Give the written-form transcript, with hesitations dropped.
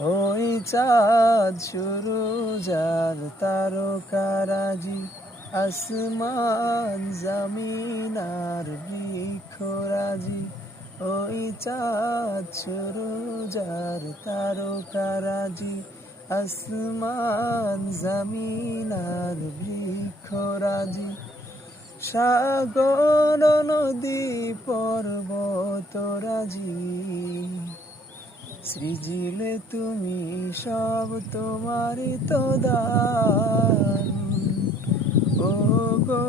ওই চাঁদ সুরুজ আর তারকারাজি, আসমান জমিন আর বৃক্ষরাজি। ওই চাঁদ সুরুজ আর তারকারাজি, আসমান জমিন আর বৃক্ষরাজি। সাগর নদী পর্বতরাজি, সৃজিলে তুমি সব তোমারই তো দান। ও গো